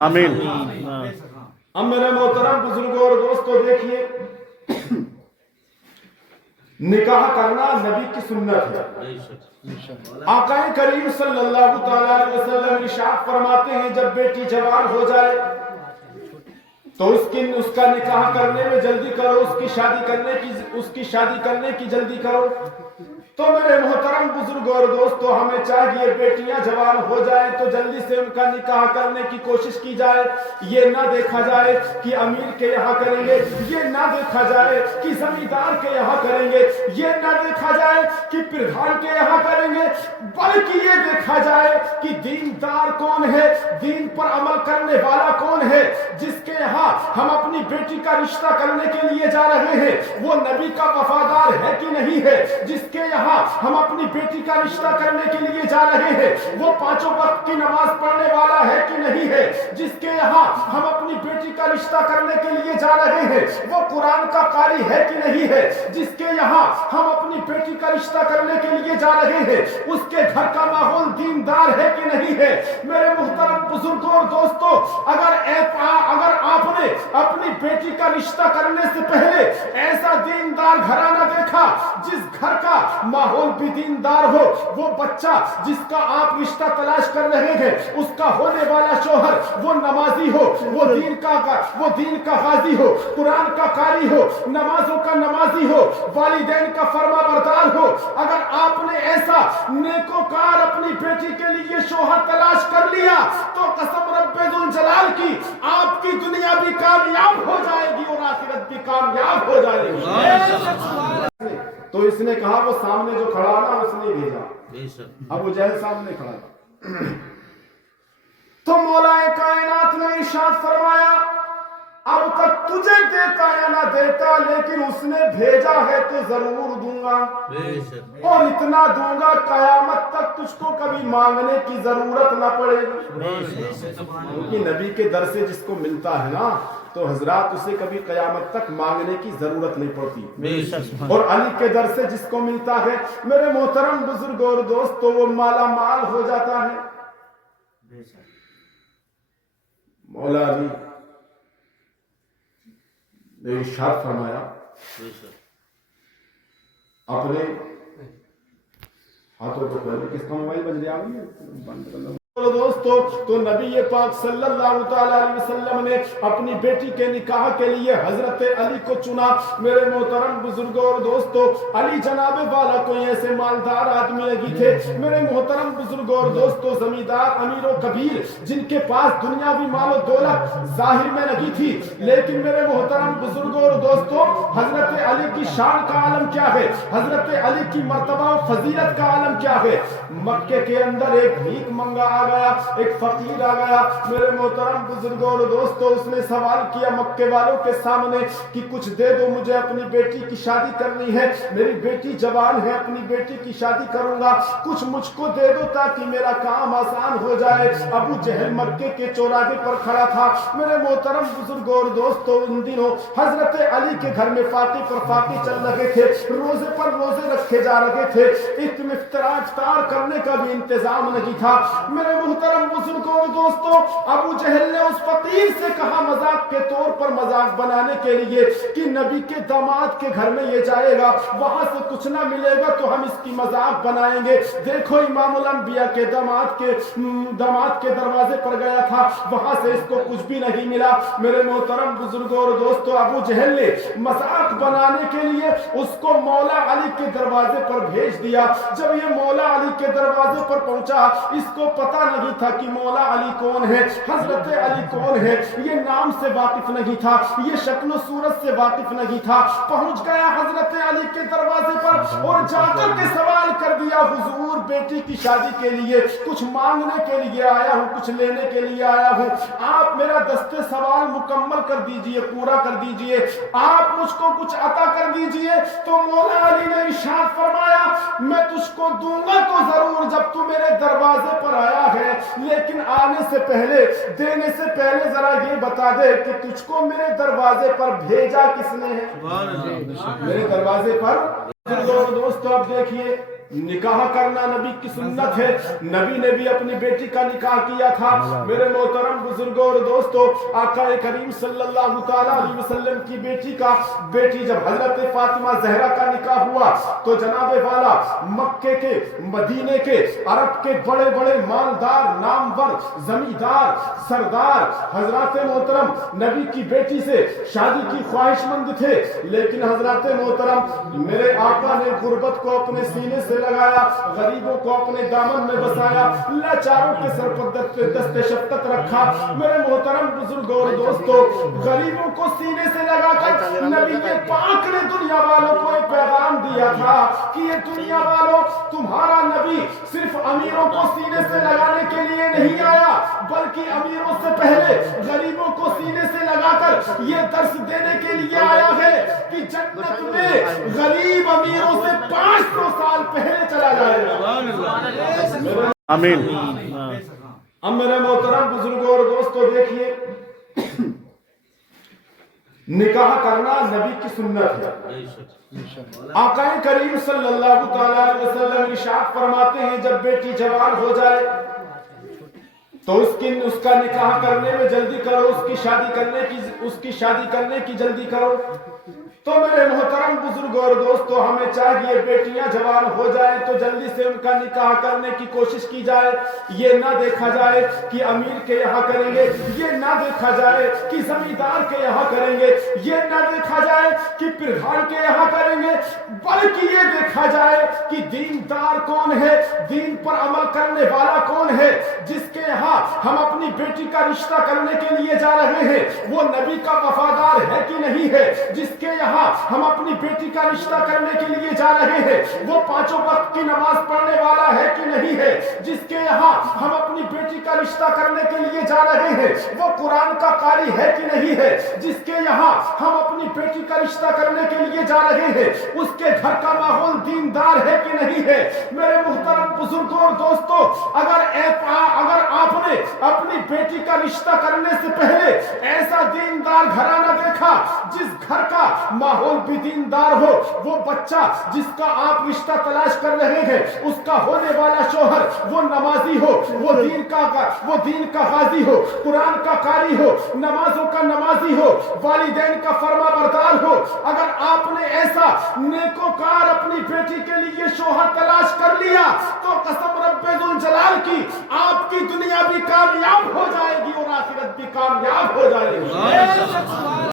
آمین۔ اب میرے محترم بزرگوں اور دوستوں دیکھیے، نکاح کرنا نبی کی سنت ہے۔ آقا کریم صلی اللہ تعالیٰ علیہ وسلم ارشاد فرماتے ہیں جب بیٹی جوان ہو جائے تو اس کا نکاح کرنے میں جلدی کرو، اس کی شادی کرنے کی جلدی کرو۔ تو میرے محترم بزرگوں اور دوستو، ہمیں چاہیے بیٹیاں جوان ہو جائیں تو جلدی سے ان کا نکاح کرنے کی کوشش کی جائے۔ یہ نہ دیکھا جائے کہ امیر کے یہاں کریں گے، یہ نہ دیکھا جائے کہ زمیندار کے یہاں کریں گے، یہ نہ دیکھا جائے کہ پردھان کے یہاں کریں گے، بلکہ یہ دیکھا جائے کہ دیندار کون ہے، دین پر عمل کرنے والا کون ہے، جس کے یہاں ہم اپنی بیٹی کا رشتہ کرنے کے لیے جا رہے ہیں وہ نبی کا وفادار ہے کہ نہیں ہے، جس کے یہاں ہم اپنی بیٹی کا رشتہ کرنے کے لیے جا رہے ہیں وہ 5 وقت کی نماز پڑھنے والا ہے کہ نہیں ہے، جس کے یہاں ہم اپنی بیٹی کا رشتہ کرنے کے لیے جا رہے ہیں وہ قرآن کا قاری ہے کہ نہیں ہے، جس کے یہاں ہم اپنی بیٹی کا رشتہ کرنے کے لیے جا رہے ہیں اس کے گھر کا ماحول دیندار ہے کہ نہیں ہے۔ میرے محترم بزرگوں اور دوستوں، اگر آپ نے اپنی بیٹی کا رشتہ کرنے سے پہلے ایسا دیندار گھرانہ دیکھا جس گھر کا ماحول بھی دیندار ہو، وہ بچہ جس کا آپ رشتہ تلاش کر رہے ہیں اس کا ہونے والا شوہر وہ نمازی ہو، وہ دین کا غازی ہو، قرآن کا قاری ہو، نمازوں کا نمازی ہو، والدین کا فرما بردار ہو، اگر آپ نے ایسا نیکوکار اپنی بیٹی کے لیے شوہر تلاش کر لیا تو قسم رب ذوالجلال کی آپ کی دنیا بھی کامیاب ہو جائے گی اور آخرت بھی کامیاب ہو جائے گی۔ تو اس نے کہا وہ سامنے جو کھڑا نا اس نے بھیجا، ابو جہل سامنے کھڑا تھا۔ تو مولا کائنات نے ارشاد فرمایا اب تک تجھے دیتا یا نہ دیتا لیکن اس نے بھیجا ہے تو ضرور دوں گا، اور اتنا دوں گا قیامت تک تجھ کو کبھی مانگنے کی ضرورت نہ پڑے گی۔ کیونکہ نبی کے در سے جس کو ملتا ہے نا تو حضرات اسے کبھی قیامت تک مانگنے کی ضرورت نہیں پڑتی، اور علی کے در سے جس کو ملتا ہے میرے محترم بزرگ اور دوستو وہ مالا مال ہو جاتا ہے۔ مولا علی نے ارشاد فرمایا اپنے ہاتھوں کو پہلے کس کا موبائل بج گیا بند کر دوستو، تو نبی پاک صلی اللہ تعالی علیہ وسلم نے اپنی بیٹی کے نکاح کے لیے حضرت علی کو چنا۔ میرے محترم بزرگوں اور دوستو، علی جناب والا کوئی ایسے مالدار آدمی نہیں تھے میرے محترم بزرگوں اور دوستو، زمیندار امیر و کبیر جن کے پاس دنیاوی مال و دولت ظاہر میں نہیں تھی، لیکن میرے محترم بزرگوں اور دوستو حضرت علی کی شان کا عالم کیا ہے، حضرت علی کی مرتبہ و فضیلت کا عالم کیا ہے۔ مکے کے اندر ایک بھیک منگا آ گیا، ایک فقیر آ گیا میرے محترم بزرگوں اور دوستو، اس نے سوال کیا مکے والوں کے سامنے کہ کچھ دے دو، مجھے اپنی بیٹی کی شادی کرنی ہے، میری بیٹی جوان ہے، اپنی بیٹی کی شادی کروں گا، کچھ مجھ کو دے دو تاکہ میرا کام آسان ہو جائے۔ ابو جہل مکے کے چوراہے پر کھڑا تھا میرے محترم بزرگوں اور دوستو، ان دنوں حضرت علی کے گھر میں فاقے پر فاقے چل رہے تھے، روزے پر روزے رکھے جا رہے تھے، افطار کرنے کا بھی انتظام نہیں تھا۔ میرے محترم بزرگوں اور دوستو، ابو جہل نے اس فقیر سے کہا مذاق کے طور پر، مذاق بنانے کے لیے کہ نبی کے داماد کے گھر میں یہ جائے گا، وہاں سے کچھ نہ ملے گا تو ہم اس کی مذاق بنائیں گے۔ دیکھو امام الانبیاء کے داماد کے دروازے پر گیا تھا، وہاں سے اس کو کچھ بھی نہیں ملا۔ میرے محترم بزرگوں اور دوستو، ابو جہل نے مذاق بنانے کے لیے اس کو مولا علی کے دروازے پر بھیج دیا۔ جب یہ مولا علی کے دروازے پر پہنچا، اس کو پتہ نہیں تھا کہ مولا علی کون ہے، حضرت علی کون ہے، یہ نام سے واقف نہیں تھا، یہ شکل و صورت سے واقف نہیں تھا۔ پہنچ گیا حضرت علی کے دروازے پر اور جا کر کے سوال کر دیا حضور بیٹی کی شادی کے لیے کچھ مانگنے کے لیے آیا ہوں، کچھ لینے کے لیے آیا ہوں، آپ میرا دستے سوال مکمل کر دیجئے، پورا کر دیجئے، آپ مجھ کو کچھ عطا کر دیجئے۔ تو مولا علی نے ارشاد فرمایا میں تجھ کو دوں گا تو ضرور جب تو میرے دروازے پر آیا ہے، لیکن آنے سے پہلے، دینے سے پہلے ذرا یہ بتا دے کہ تجھ کو میرے دروازے پر بھیجا کس نے ہے؟ میرے دروازے پر دوستو اب دیکھیے نکاح کرنا نبی کی سنت ہے. نبی نے بھی اپنی بیٹی کا نکاح کیا تھا. میرے محترم بزرگوں اور دوستو, آقا کریم صلی اللہ تعالیٰ علیہ وسلم کی بیٹی جب حضرت فاطمہ زہرا کا نکاح ہوا تو جناب والا مکے کے, مدینے کے, عرب کے بڑے بڑے مالدار, نامور, زمیندار, سردار حضرات محترم نبی کی بیٹی سے شادی کی خواہش مند تھے. لیکن حضرات محترم میرے آقا نے غربت کو اپنے سینے سے لگایا, غریبوں کو اپنے دامن میں بسایا, لاچاروں کے سر پر دست شفقت رکھا. میرے محترم بزرگوں اور دوستو, غریبوں کو سینے سے لگا کر نبی کے پاک نے دنیا والوں کو ایک پیغام دیا تھا کہ یہ دنیا والوں, تمہارا نبی صرف امیروں کو سینے سے لگانے کے لیے نہیں آیا بلکہ امیروں سے پہلے غریبوں کو سینے سے لگا کر یہ درس دینے کے لیے آیا ہے کہ جنت میں غریب امیروں سے 500 سال پہلے چلا جائے گا. آمین. اب میرے محترم بزرگوں اور دوستوں دیکھیے, نکاح کرنا نبی کی سنت ہے. آقا کریم صلی اللہ تعالیٰ علیہ وسلم ارشاد فرماتے ہیں جب بیٹی جوان ہو جائے تو اس کا نکاح کرنے میں جلدی کرو, اس کی شادی کرنے کی جلدی کرو. تو میرے محترم بزرگوں اور دوستو, ہمیں چاہیے بیٹیاں جوان ہو جائیں تو جلدی سے ان کا نکاح کرنے کی کوشش کی جائے. یہ نہ دیکھا جائے کہ امیر کے یہاں کریں گے, یہ نہ دیکھا جائے کہ زمیندار کے یہاں کریں گے, یہ نہ دیکھا جائے کہ پردھان کے یہاں کریں گے, بلکہ یہ دیکھا جائے کہ دیندار کون ہے, دین پر عمل کرنے والا کون ہے, جس کے یہاں ہم اپنی بیٹی کا رشتہ کرنے کے لیے جا رہے ہیں وہ نبی کا وفادار ہے کہ نہیں ہے, جس کے یہاں ہم اپنی بیٹی کا رشتہ کرنے کے لیے جا رہے ہیں وہ 5 وقت کی نماز پڑھنے والا ہے کہ نہیں ہے, جس کے یہاں ہم اپنی بیٹی کا رشتہ کرنے کے لیے جا رہے ہیں وہ قرآن کا قاری ہے کہ نہیں ہے, جس کے یہاں ہم اپنی بیٹی کا رشتہ کرنے کے لیے جا رہے ہیں اس کے گھر کا ماحول دیندار ہے کہ نہیں ہے. میرے محترم بزرگوں اور دوستو, اگر آپ نے اپنی بیٹی کا رشتہ کرنے سے پہلے ایسا دیندار گھرانہ دیکھا جس گھر کا ماحول بھی دیندار ہو, وہ بچہ جس کا آپ رشتہ تلاش کر رہے ہیں اس کا ہونے والا شوہر وہ نمازی ہو, وہ دین کا غازی ہو, قرآن کا قاری ہو, نمازوں کا نمازی ہو, والدین کا فرما بردار ہو, اگر آپ نے ایسا نیکوکار اپنی بیٹی کے لیے شوہر تلاش کر لیا تو قسم رب ذوالجلال کی آپ کی دنیا بھی کامیاب ہو جائے گی اور آخرت بھی کامیاب ہو جائے گی.